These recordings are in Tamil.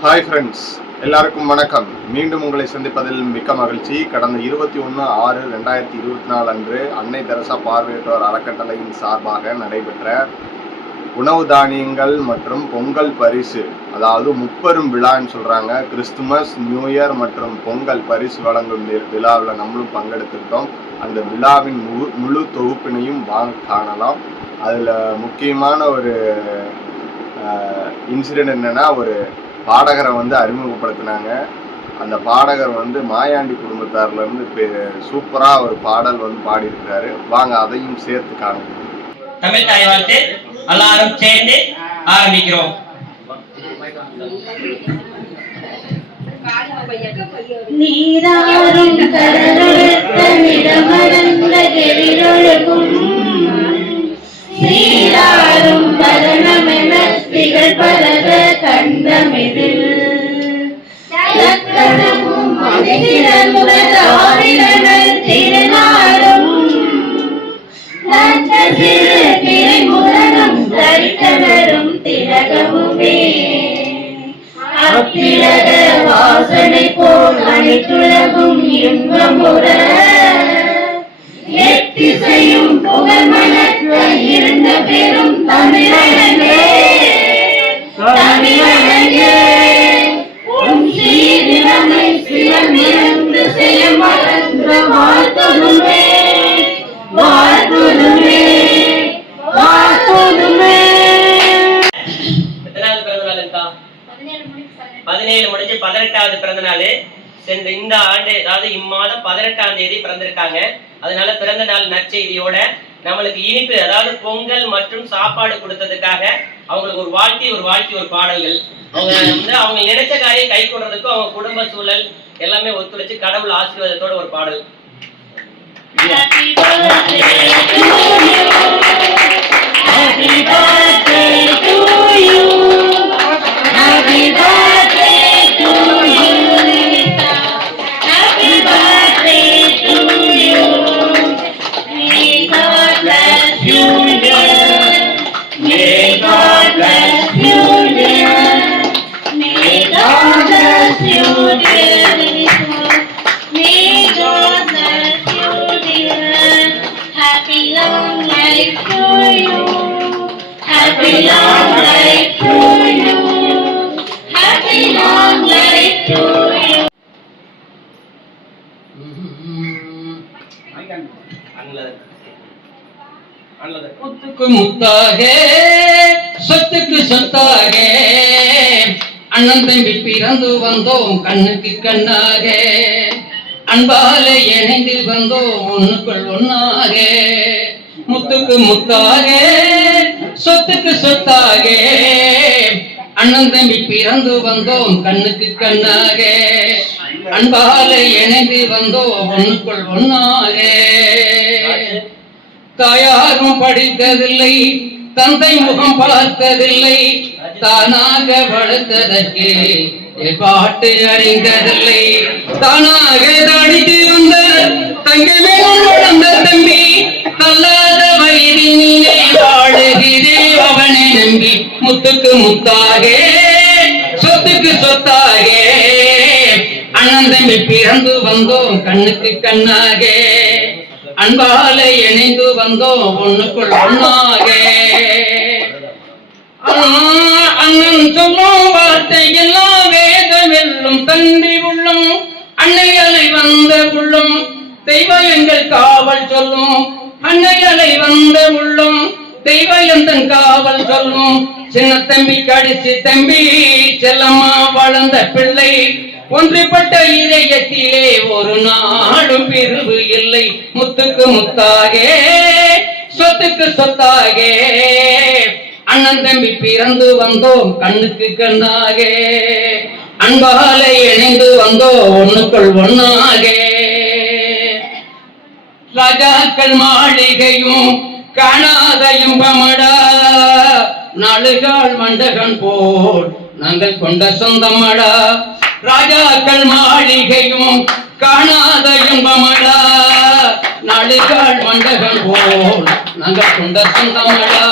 ஹாய் ஃப்ரெண்ட்ஸ், எல்லாருக்கும் வணக்கம். மீண்டும் உங்களை சந்திப்பதில் மிக்க மகிழ்ச்சி. கடந்த 21/6/2024 அன்று அன்னை தெரசா பார்வையற்றோர் அறக்கட்டளையின் சார்பாக நடைபெற்ற உணவு தானியங்கள் மற்றும் பொங்கல் பரிசு, அதாவது முப்பெரும் விழான்னு சொல்கிறாங்க. கிறிஸ்துமஸ், நியூ இயர் மற்றும் பொங்கல் பரிசு வழங்கும் விழாவில் நம்மளும் பங்கெடுத்துக்கிட்டோம். அந்த விழாவின் முழு தொகுப்பினையும் காணலாம். அதில் முக்கியமான ஒரு இன்சிடென்ட் என்னென்னா, ஒரு பாடகரை அறிமுகப்படுத்தினாங்க. அந்த பாடகர் மாயாண்டி குடும்பத்தார்லேருந்து சூப்பராக ஒரு பாடல் பாடியிருக்கிறாரு. வாங்க அதையும் சேர்த்து காணுங்க. தமிழ் தாய் வாழ்த்து எல்லாரும் சேர்ந்து ஆரம்பிக்கிறோம். நீராறும் கரநொழுத்தமிடமடந்த கெழிலொழுகும் சீராறும் பரணமென திகழ் பரத கண்டமிதில் லக்கணமும் மதிசிறந்த தாரிணர் திருநாளும் நந்தசிறு திரைமுரணம் தரித்தவரும் திலகமுமே அத்திலக வாசனை போல் அனைத்துலகும் இன்பமுற எத்திசையும் புகழ்மணக்க இருந்த பெரும் தமிழனே தமிழனே உன் சீரிழமை சிலமிருந்து செய்ய மறந்த வாழ்த்துதுமே வாழ்த்துதுமே வாழ்த்துதுமே. 17 முடிஞ்சு 18வது பிறந்த நாள் சென்ற இந்த ஆண்டு, அதாவது இம்மாதம் 18ஆம் தேதி பிறந்திருக்காங்க. அதனால பிறந்த நாள் நற்செய்தியோட நம்மளுக்கு இனிப்பு, அதாவது பொங்கல் மற்றும் சாப்பாடு கொடுத்ததுக்காக அவங்களுக்கு ஒரு வாழ்த்தி ஒரு பாடல்கள். அவங்க நினைச்ச காரியம் கை கொள்றதுக்கும் அவங்க குடும்ப சூழல் எல்லாமே ஒத்துழைச்சு கடவுள் ஆசீர்வாதத்தோட ஒரு பாடல். Happy birthday to you. Happy birthday to you. Happy birthday to you. Happy birthday to you. May God bless you, dear. May God bless you, dear. May God bless you, dear. May God bless you, dear. Happy long life to you. Happy long life to you. Happy long life to you. முத்துக்கு முத்தாக சொத்துக்கு சொத்தாக அண்ணன் தம்பி பிறந்து வந்தோம் கண்ணுக்கு கண்ணாக அன்பால இணைந்து வந்தோம் ஒண்ணுக்குள் ஒன்னாக முத்துக்கு முத்தாக சொத்துக்கு சொத்தாக அண்ணன் தம்பி பிறந்து வந்தோம் கண்ணுக்கு கண்ணாக அன்பால இணைந்து வந்தோம் ஒண்ணுக்குள் ஒன்னாக தாயாரும் படித்ததில்லை தந்தை முகம் பார்த்ததில்லை தானாக வளர்த்ததற்கு பாட்டு அறிந்ததில்லை தானாக தாடித்து வந்த தங்கமே வளர்ந்த தம்பி தள்ளாத வயதினிலே வாழுகிறே அவனை நம்பி முத்துக்கு முத்தாக சொத்துக்கு சொத்தாக அண்ணன் தம்பி பிறந்து வந்தோம் கண்ணுக்கு கண்ணாக அன்பால இணைந்து வந்தோம் ஒண்ணுக்குள் ஒன்னாக அண்ணன் சொல்லும் வார்த்தை எல்லாம் வேதம் வெல்லும் தந்தி உள்ளம் அன்னையலை வந்த உள்ளம் தெய்வம் எங்கள் காவல் சொல்லும் அன்னையலை வந்த உள்ளம் தெய்வம் தன் காவல் சொல்லும் சின்ன தம்பி கடிச்சு தம்பி செல்லம்மா வளர்ந்த பிள்ளை ஒன்றுபட்ட இதயத்திலே ஒரு நாளும் பிரிவு இல்லை முத்துக்கு முத்தாக சொத்துக்கு சொத்தாக அண்ணன் தம்பி பிறந்து வந்தோம் கண்ணுக்கு கண்ணாக அன்பால இணைந்து வந்தோம் ஒண்ணுக்குள் ஒன்னாக ராஜாக்கள் மாளிகையும் காணாத இன்பமடா நாளுகால் மண்டகன் போல் நாங்கள் கொண்ட சொந்தமடா ராஜாக்கள் மாளிகையும் காணாத இன்பமடா நாளுகால் மண்டகன் போல் நாங்கள் கொண்ட சொந்தமடா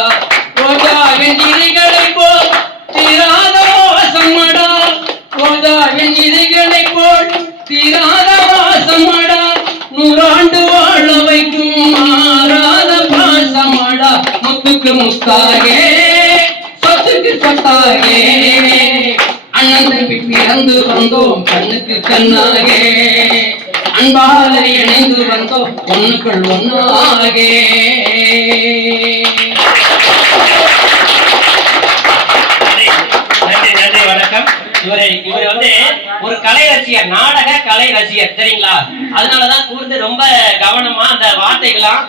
ரோஜாவின் கிளிகளை போல் தீராத வாசமடா நிலாவின் இதைகளை போல் தீராத வாசமடா, நூறாண்டு வாழ வைக்கும் மாறாத பாசமடா. முத்துக்கு முத்தாகே சொத்துக்கு சொத்தாகே, அண்ணன் தம்பி பிறந்து வந்தோம் கண்ணுக்கு கண்ணாகே, அன்பால இணைந்து வந்தோம் ஒண்ணுக்குள் ஒன்னாகே. நன்றி, வணக்கம். இவர் வந்து ஒரு கலை ரசிகர், நாடக கலை ரசிகர், சரிங்களா? அதனாலதான் கூர்ந்து ரொம்ப கவனமா அந்த வார்த்தைகளாம்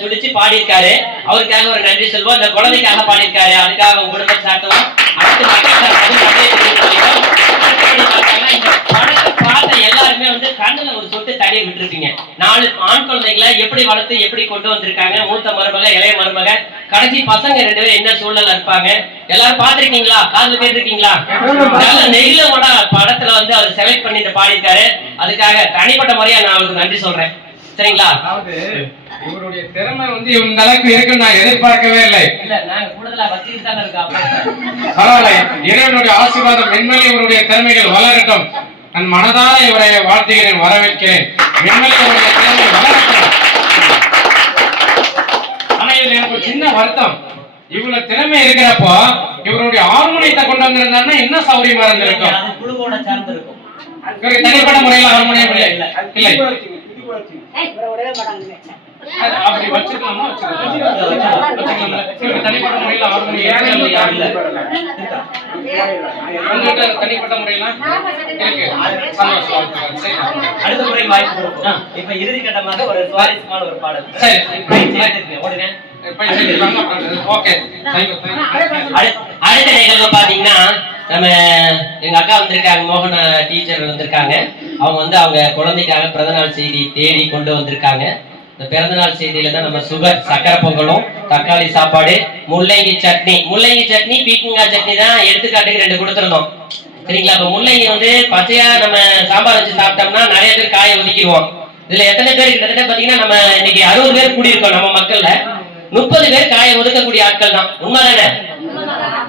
துடிச்சு பாடியிருக்காரு. அவருக்காக ஒரு நன்றி சொல்வோம். அந்த குழந்தைக்காக பாடியிருக்காரு, அதுக்காக உங்க குடும்பத்தை சாட்டுவோம். அடுத்து இந்த படத்தை பார்த்த எல்லாருமே வந்து கண்ணுல ஒரு சொட்டு தண்ணீர் விட்டுருப்பீங்க. 4 ஆண் குழந்தைகளை எப்படி வளர்த்து எப்படி கொண்டு வந்திருக்காங்க. மூத்த மருமக, இளைய மருமக, கடைசி பசங்க 2 பேரும் என்ன சூழல்ல இருப்பாங்க எல்லாரும் பாத்திருக்கீங்களா? காதுல கேட்டிருக்கீங்களா? நல்ல நெகிழோட படத்துல வந்து அவர் செலக்ட் பண்ணிட்டு பாடியிருக்காரு. அதுக்காக தனிப்பட்ட முறையா நான் அவருக்கு நன்றி சொல்றேன், சரிங்களா? இவருடைய திறமை வந்து இந்த அளவுக்கு இருக்குன்னு நான் எதிர்பார்க்கவே இல்லை. நாங்க கூடுதலா வச்சுட்டு தான் இருக்கோம். பரவாயில்ல, இறைவனுடைய ஆசீர்வாதம் மென்மேலும் இவருடைய திறமைகள் வளரட்டும். நான் மனதார இவரை வாழ்த்துகிறேன், வரவேற்கிறேன். மென்மேலும் இவருடைய திறமை வளரட்டும். ஆனா இதுல எனக்கு ஒரு சின்ன வருத்தம். இவ்வளவு திறமை இருக்கிறப்போ இவருடைய ஹார்மோனியத்தை கொண்டு வந்திருந்தாருன்னா என்ன சௌரியமா இருந்திருக்கும்? குழுவோட சார்ந்து இருக்கும். தனிப்பட்ட முறையில் ஹார்மோனியம் இல்லை. அப்படி வச்சுக்கலாமா? தனிப்பட்ட முறையில் தனிப்பட்ட முறையில அடுத்த முறை வாய்ப்பு கொடுப்போம். இப்ப இறுதி கட்டமாக ஒரு சுவாரஸ்யமான ஒரு பாடல். அடுத்த நிகழ்வு பாத்தீங்கன்னா நம்ம எங்க அக்கா வந்திருக்காங்க, மோகன டீச்சர் வந்திருக்காங்க. அவங்க வந்து அவங்க குழந்தைக்காக பிறந்தநாள் செய்தி தேடி கொண்டு வந்திருக்காங்க. இந்த பிறந்தநாள் செய்தியில தான் நம்ம சுகர், சக்கரை பொங்கலும், தக்காளி சாப்பாடு, முள்ளங்கி சட்னி, பீக்கங்காய் சட்னி தான் எடுத்துக்காட்டுக்கு 2 கொடுத்துருந்தோம், சரிங்களா? இப்ப முள்ளங்கி வந்து பச்சையா நம்ம சாம்பார் வச்சு சாப்பிட்டோம்னா நிறைய பேர் காயை ஒதுக்கிடுவோம். இதுல எத்தனை பேர் கிட்டத்தட்ட பாத்தீங்கன்னா நம்ம இன்னைக்கு 60 பேர் கூடியிருக்கோம். நம்ம மக்கள்ல 30 பேர் காயை ஒதுக்கக்கூடிய ஆட்கள் தான். உண்மைதானே?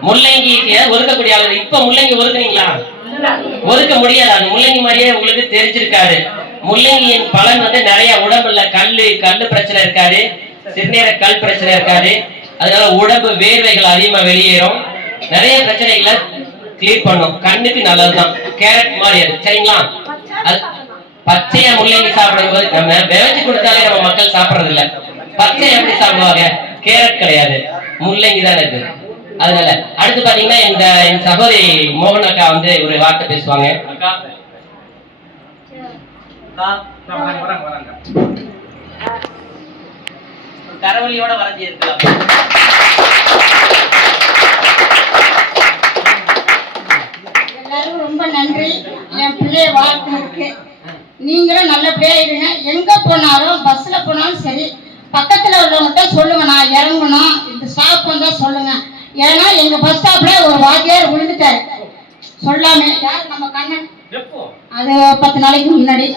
முள்ளங்கி ஒதுக்கக்கூடிய ஆளுங்க. இப்ப முள்ளங்கி ஒதுக்குனீங்களா? ஒதுக்க முடியாது. அது முள்ளங்கி மாதிரியே உங்களுக்கு தெரிஞ்சிருக்காது. முள்ளங்கியின் பலன் வந்து நிறைய உடம்புல கல்லு பிரச்சனை இருக்காது, சிறுநீர கல் பிரச்சனை இருக்காது. அதனால உடம்பு வேர்வைகள் அதிகமா வெளியேறும், நிறைய பிரச்சனைகளை கிளியர் பண்ணும். கண்ணுக்கு நல்லதுதான். கேரட் மாதிரி அது, சரிங்களா? அது பச்சையா முள்ளங்கி சாப்பிடும் போது நம்ம விளைச்சு கொடுத்தாலே நம்ம மக்கள் சாப்பிடறது இல்ல. பச்சை எப்படி சாப்பிடுவாங்க? கேரட் கிடையாது, முள்ளங்கி தான் இருக்கு. அதனால அடுத்து பாத்தீங்கன்னா இந்த சகோதரி மோகன் அக்கா வந்து ஒரு வார்த்தை பேசுவாங்க. அக்கா கரவழியோட வரைஞ்சி இருக்கலாம். எல்லாரும் ரொம்ப நன்றி. என் பிள்ளைய வாழ்த்துனதுக்கு. நீங்களும் நல்லபடியா இருங்க. எங்க போனாலும் பஸ்ல போனாலும் சரி, பக்கத்துல உள்ளவங்ககிட்ட சொல்லுங்க, நான் இறங்கணும், இந்த ஸ்டாப் வந்தா சொல்லுங்க. ஏன்னா எங்க பஸ் ஸ்டாப்ல ஒரு வாத்தியார் விழுந்துட்டாரு சொல்லாமே. யார்? நம்ம கண்ணன். அது 10 நாளைக்கு முன்னாடி.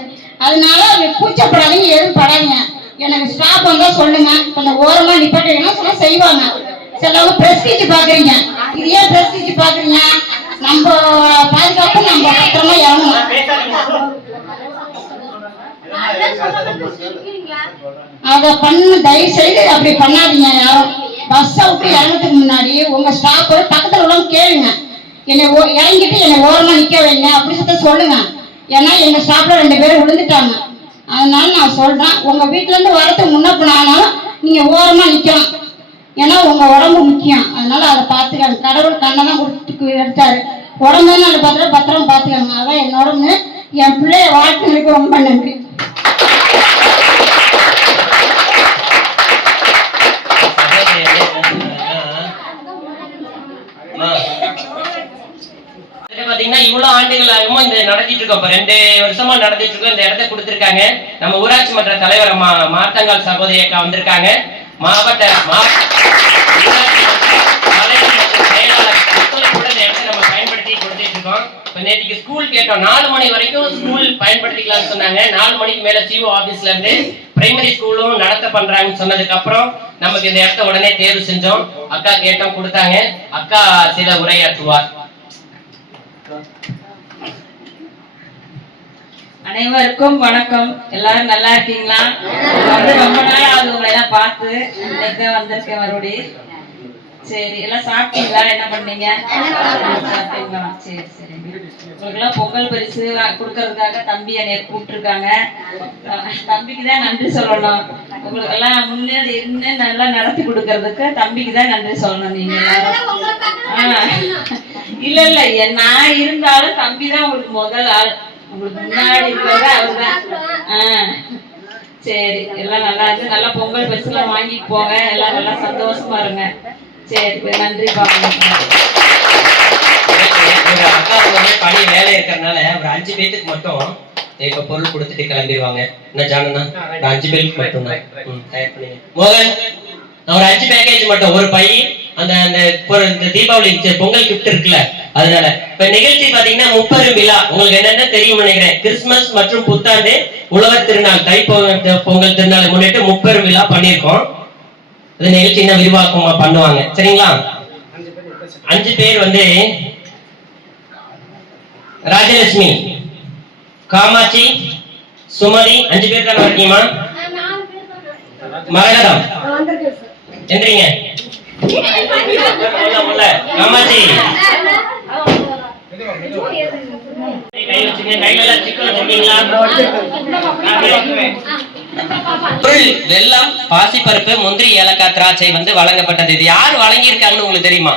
அதனால கூச்சப்படாதீங்க, எதுவும் படாதீங்க. எனக்கு ஸ்டாப் வந்தா சொல்லுங்க, கொஞ்சம் ஓரமா நிப்பாட்டிங்கன்னா சொல்ல செய்வாங்க. சிலவங்க பிரஸ்டீஜ் பாக்குறீங்க. இது ஏன் பிரஸ்டீஜ் பாக்குறீங்க? நம்ம பாதுகாப்பு நம்ம பத்திரமா இறங்கணும். அத பண்ண தயவு செய்து அப்படி பண்ணாதீங்க. யாரும் பஸ் விட்டு இறங்கிறதுக்கு முன்னாடி உங்க ஸ்டாப் பக்கத்துல உள்ளவங்க கேளுங்க, என்னை இறங்கிட்டு என்னை ஓரமா நிக்க வைங்க அப்படி சொல்லுங்க. ஏன்னா எங்க ஸ்டாப்ல 2 பேரும் விழுந்துட்டாங்க. அதனால நான் சொல்றேன், உங்க வீட்டுல இருந்து வரதுக்கு முன்ன போனாலும் நீங்க ஓரமா நிக்கலாம். ஏன்னா உங்க உடம்பு முக்கியம். அதனால அதை பாத்துக்காங்க. கடவுள் கண்ணை தான் கொடுத்து எடுத்தாரு. உடம்பு நல்ல பத்திரமா பாத்துக்காங்க. அதான் என்னோட என் பிள்ளைய வாழ்க்கைக்கு ரொம்ப நன்றி. பாத்தீங்கன்னா இவ்வளவு ஆண்டுகளாகவும் இந்த நடத்திட்டு இருக்கோம். 2 வருஷமா நடத்திட்டு இருக்கோம். இந்த இடத்த கொடுத்திருக்காங்க. நம்ம ஊராட்சி மன்ற தலைவர் மார்த்தங்கால் சகோதரி அக்கா வந்திருக்காங்க. மாவட்ட செயலாளர் கூட இந்த இடத்தை நம்ம பயன்படுத்தி கொடுத்துட்டு இருக்கோம். நேற்றுக்கு ஸ்கூல் கேட்டோம், 4 மணி வரைக்கும் ஸ்கூல் பயன்படுத்திக்கலாம்னு சொன்னாங்க. 4 மணிக்கு மேல சிஓ ஆபீஸ்ல இருந்து பிரைமரி ஸ்கூலும் நடத்த பண்றாங்கன்னு சொன்னதுக்கு அப்புறம் நமக்கு இந்த இடத்த உடனே தேர்வு செஞ்சோம். அக்கா கேட்டோம், கொடுத்தாங்க. அக்கா சில உரையாற்றுவார். அனைவருக்கும் வணக்கம். எல்லாரும் நல்லா இருக்கீங்களா? ரொம்ப நாள் ஆகுது உங்களை எல்லாம் பார்த்து. இன்னைக்கு தான் வந்திருக்கேன் மறுபடியும். சரி, எல்லாம் சாப்பிட்டீங்களா? என்ன பண்ணீங்க? சாப்பிட்டீங்களா? சரி சரி. உங்களுக்கெல்லாம் பொங்கல் பரிசு கொடுக்கறதுக்காக தம்பி என்னை கூப்பிட்டுருக்காங்க. தம்பிக்கு தான் நன்றி சொல்லணும். உங்களுக்கு எல்லாம் முன்னாடி இருந்து நல்லா நடத்தி கொடுக்கறதுக்கு தம்பிக்கு தான் நன்றி சொல்லணும். நீங்க இல்ல இல்ல, நான் இருந்தாலும் தம்பி தான் உங்களுக்கு முதல் ஆள். உங்களுக்கு முன்னாடி இருக்கிறத அவர்தான். சரி, எல்லாம் நல்லா இருக்கு. நல்லா பொங்கல் பரிசுலாம் வாங்கிட்டு போங்க. எல்லாம் நல்லா சந்தோஷமா இருங்க. சரி, நன்றி. அக்காவுக்கு வந்து பணி வேலை இருக்கிறதுனால ஒரு 5 பேத்துக்கு மட்டும் இப்ப பொருள் கொடுத்துட்டு கிளம்பிடுவாங்க. என்ன ஜானண்ணா? 5 பேருக்கு மட்டும் தான் தயார் பண்ணீங்க. மோகன், ஒரு 5 பேக்கேஜ் மட்டும், ஒரு பை அந்த இந்த தீபாவளி பொங்கல் கிஃப்ட் இருக்குல்ல, அதனால இப்ப நிகழ்ச்சி பாத்தீங்கன்னா முப்பெரும் விழா. உங்களுக்கு என்னென்ன தெரியும் நினைக்கிறேன். கிறிஸ்துமஸ் மற்றும் புத்தாண்டு உழவர் திருநாள் தை பொங்கல் திருநாளை முன்னிட்டு முப்பெரும் விழா பண்ணியிருக்கோம். இந்த நிகழ்ச்சி என்ன விரிவாக்கமா பண்ணுவாங்க. சரிங்களா? 5 பேர் வந்து ராஜலட்சுமி, காமாட்சி, சுமதி, 5 பேர் தானே இருக்கீமா? மரகதம் எந்திரிங்க. காமாட்சி வெல்லம், பாசிப்பருப்பு, முந்திரி, ஏலக்காய், திராட்சை வந்து வழங்கப்பட்டது. இது யாரு வழங்கியிருக்காங்கன்னு உங்களுக்கு தெரியுமா?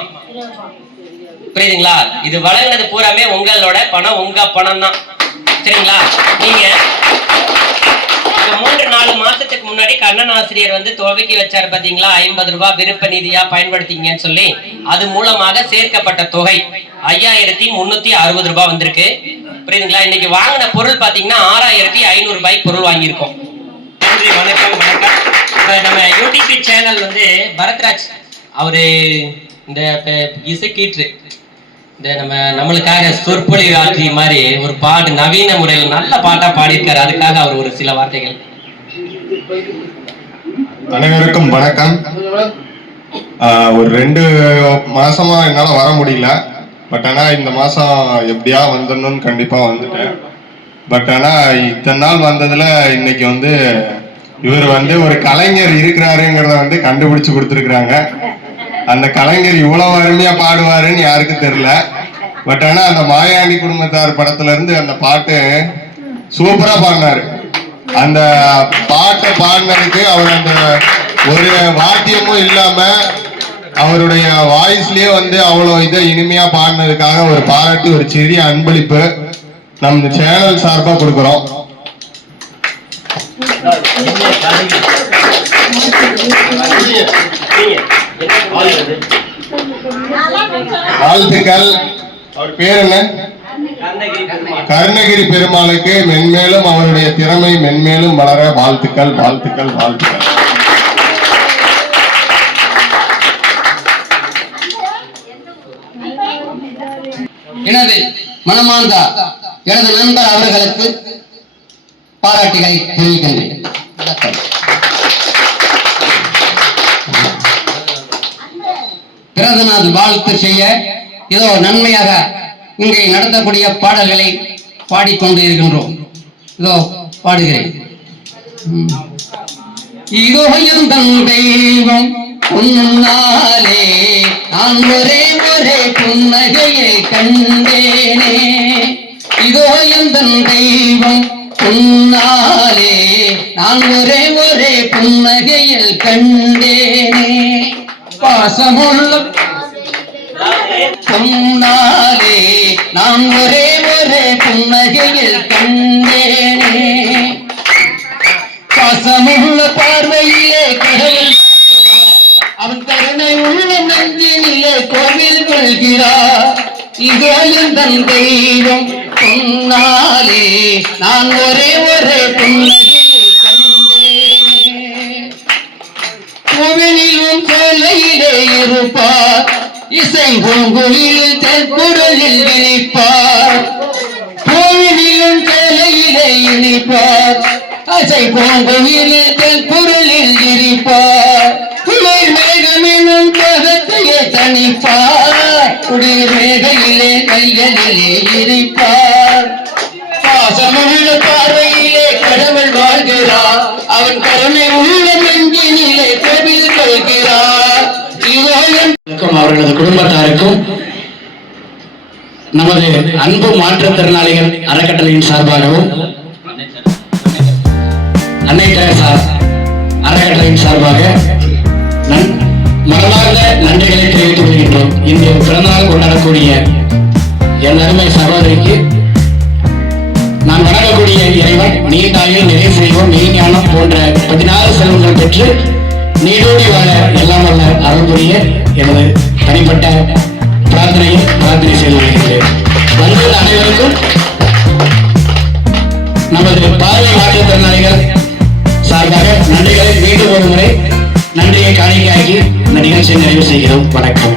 புரியுதுங்களா? இது வழங்கினது பூராமே உங்களோட பணம், உங்க பணம் தான். சரிங்களா? நீங்க 3-4 மாசத்துக்கு முன்னாடி கண்ணன் ஆசிரியர் வந்து துவக்கி வச்சாரு பாத்தீங்களா, 50 ரூபாய் விருப்ப நிதியா பயன்படுத்திங்கன்னு சொல்லி. அது மூலமாக சேர்க்கப்பட்ட தொகை 5360 ரூபாய் வந்திருக்கு. புரியுதுங்களா? இன்னைக்கு வாங்கின பொருள் பாத்தீங்கன்னா 6500 ரூபாய்க்கு பொருள் வாங்கியிருக்கோம். நன்றி, வணக்கம் வணக்கம். இப்ப நம்ம யூடிபி சேனல் வந்து பரத்ராஜ் அவரு இந்த இசைக்கீற்று இந்த நம்மளுக்காக சொற்பொழிவு ஆற்றி மாதிரி ஒரு பாட்டு நவீன முறையில் நல்ல பாட்டா பாடியிருக்காரு. அதுக்காக அவர் ஒரு சில வார்த்தைகள். அனைவருக்கும் வணக்கம். ஒரு 2 மாசமா என்னால வர முடியல. பட் ஆனா இந்த மாசம் எப்படியா வந்துடணும்னு கண்டிப்பா வந்துட்டேன். பட் ஆனா இத்தனை நாள் வந்ததுல இன்னைக்கு வந்து இவர் வந்து ஒரு கலைஞர் இருக்கிறாருங்கிறத வந்து கண்டுபிடிச்சு கொடுத்துருக்குறாங்க. அந்த கலைஞர் இவ்வளவு அருமையா பாடுவாருன்னு யாருக்கும் தெரியல. பட் ஆனா அந்த மாயாண்டி குடும்பத்தார் படத்துல இருந்து அந்த பாட்டு சூப்பரா பாடினாரு. அந்த பாட்டை பாடினதுக்கு அவர் அந்த ஒரு வாத்தியமும் இல்லாம அவருடைய வாய்ஸ்லயே வந்து அவ்வளவு இதை இனிமையா பாடினதுக்காக ஒரு பாராட்டி ஒரு சிறிய அன்பளிப்பு நம்ம சேனல் சார்பா கொடுக்கிறோம். வாழ்த்துக்கள். அவர் பேர் என்ன? கருணகிரி பெருமாளுக்கு மென்மேலும் அவருடைய திறமை மென்மேலும் வளர வாழ்த்துக்கள் வாழ்த்துக்கள் வாழ்த்துக்கள். எனது மனமார்ந்த எனது நண்பர் அவர்களுக்கு பாராட்டுகளை தெரிவிக்கின்றேன். பிறந்த நாள் வாழ்த்து செய்ய ஏதோ நன்மையாக இங்கே நடத்தக்கூடிய பாடல்களை பாடிக்கொண்டு இருக்கின்றோம். இதோ பாடுகிறேன். இதோ என் தெய்வம் உன்னாலே நான் ஒரே புன்னகையை கண்டேனே. இதோ என் தெய்வம் உன்னாலே நான் ஒரே புன்னகையில் கண்டேனே. பாசமுள்ள பொன்னாலே நான் ஒரே புன்னகையில் கண்டேனே. பாசமுள்ள பார்வையிலே கடவுள் அவன் கருணை உள்ள நெஞ்சினிலே கோவில் கொள்கிறார். இதோ என் தெய்வம் பொன்னாலே நான் ஒரே புன்னகையில் கண்டேனே. கோவிலிலும் சேலையிலே இருப்பார், இசை பூங்குழியில் தெற்குரலில் இனிப்பார். கோவிலிலும் சேலையிலே இனிப்பார், இசை பூங்குழியில் தெற்குரலில் இனிப்பார். குளிர் மேகமெனும் தேகத்தையே தனிப்பார், குளிர் மேகையிலே கைகளிலே இருப்பார். பாசமுள்ள பார்வையிலே கடவுள் வாழ்கிறார், அவன் கருணை உள்ள நெஞ்சினிலே கோவில் கொள்கிறார். அவர்களது குடும்பத்தாருக்கும் நமது அன்பு மாற்றுத்திறனாளிகள் அறக்கட்டளையின் சார்பாகவும் அன்னை தெரசா அறக்கட்டளையின் சார்பாக மனமார்ந்த நன்றிகளை தெரிவித்துக் கொள்கின்றோம். இன்று பிறந்தநாள் கொண்டாடக்கூடிய என் அருமை சகோதரிக்கு நான் வணங்கக்கூடிய இறைவன் நீண்டாயில் நிறைய செய்வோம் மெய்ஞானம் போன்ற 16 செல்வங்கள் பெற்று நீடோடி வாழ எல்லாம் வல்ல அருள் புரிய எனது தனிப்பட்ட பிரார்த்தனை செய்து வருகின்றேன். வந்துள்ள அனைவருக்கும் நமது பார்வை மாற்றுத்திறனாளிகள் சார்பாக நன்றிகளை மீண்டும் ஒரு முறை நன்றியை காணிக்கையாக்கி இந்த நிகழ்ச்சியை நிறைவு செய்கிறோம். வணக்கம்.